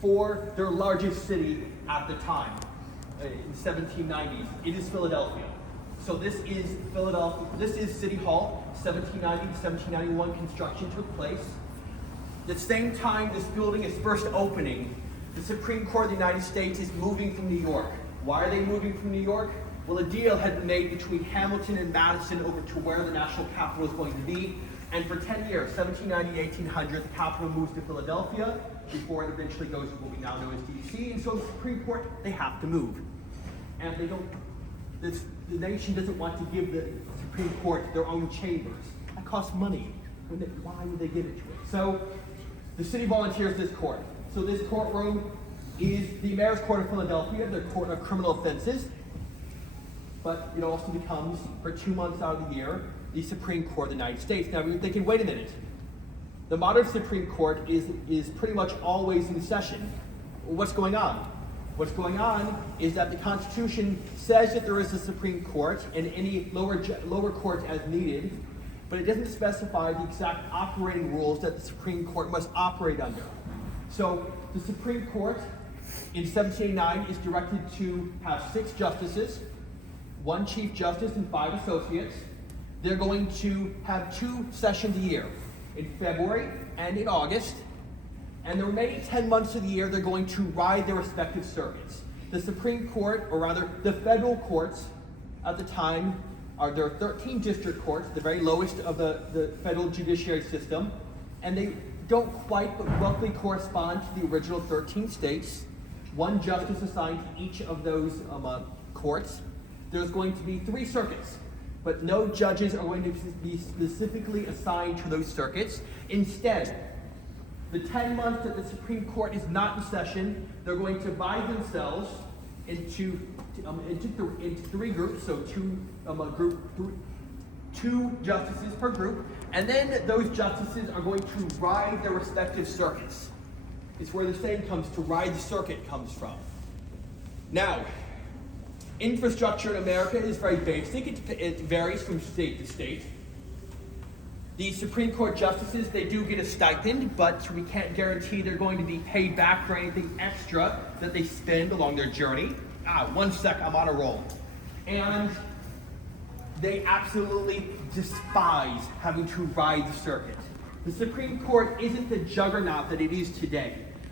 for their largest city at the time, in 1790s. It is Philadelphia. So this is Philadelphia. This is City Hall. 1790 to 1791 construction took place. The same time this building is first opening, the Supreme Court of the United States is moving from New York. Why are they moving from New York? Well, a deal had been made between Hamilton and Madison over to where the national capital is going to be. And for 10 years, 1790 to 1800, the capital moves to Philadelphia before it eventually goes to what we now know as DC. And so the Supreme Court, they have to move. And they don't, the nation doesn't want to give the Supreme Court their own chambers. That costs money. Why would they give it to it? So the city volunteers this court. So this courtroom is the Mayor's Court of Philadelphia, their court of criminal offenses. But it also becomes, for 2 months out of the year, the Supreme Court of the United States. Now you're thinking, wait a minute. The modern Supreme Court is pretty much always in session. What's going on? What's going on is that the Constitution says that there is a Supreme Court and any lower court as needed, but it doesn't specify the exact operating rules that the Supreme Court must operate under. So the Supreme Court in 1789 is directed to have 6 justices, 1 Chief Justice and 5 associates. They're going to have 2 sessions a year, in February and in August. And the remaining 10 months of the year, they're going to ride their respective circuits. The Supreme Court, or rather the federal courts at the time, there are 13 district courts, the very lowest of the federal judiciary system, and they don't quite but roughly correspond to the original 13 states. 1 justice assigned to each of those courts. There's going to be 3 circuits, but no judges are going to be specifically assigned to those circuits. Instead, the 10 months that the Supreme Court is not in session, they're going to divide themselves into 3 groups, so 2 justices per group, and then those justices are going to ride their respective circuits. It's where the saying comes to ride the circuit comes from. Now, infrastructure in America is very basic. It varies from state to state. The Supreme Court justices, they do get a stipend, but we can't guarantee they're going to be paid back for anything extra that they spend along their journey. 1 sec, I'm on a roll. And they absolutely despise having to ride the circuit. The Supreme Court isn't the juggernaut that it is today.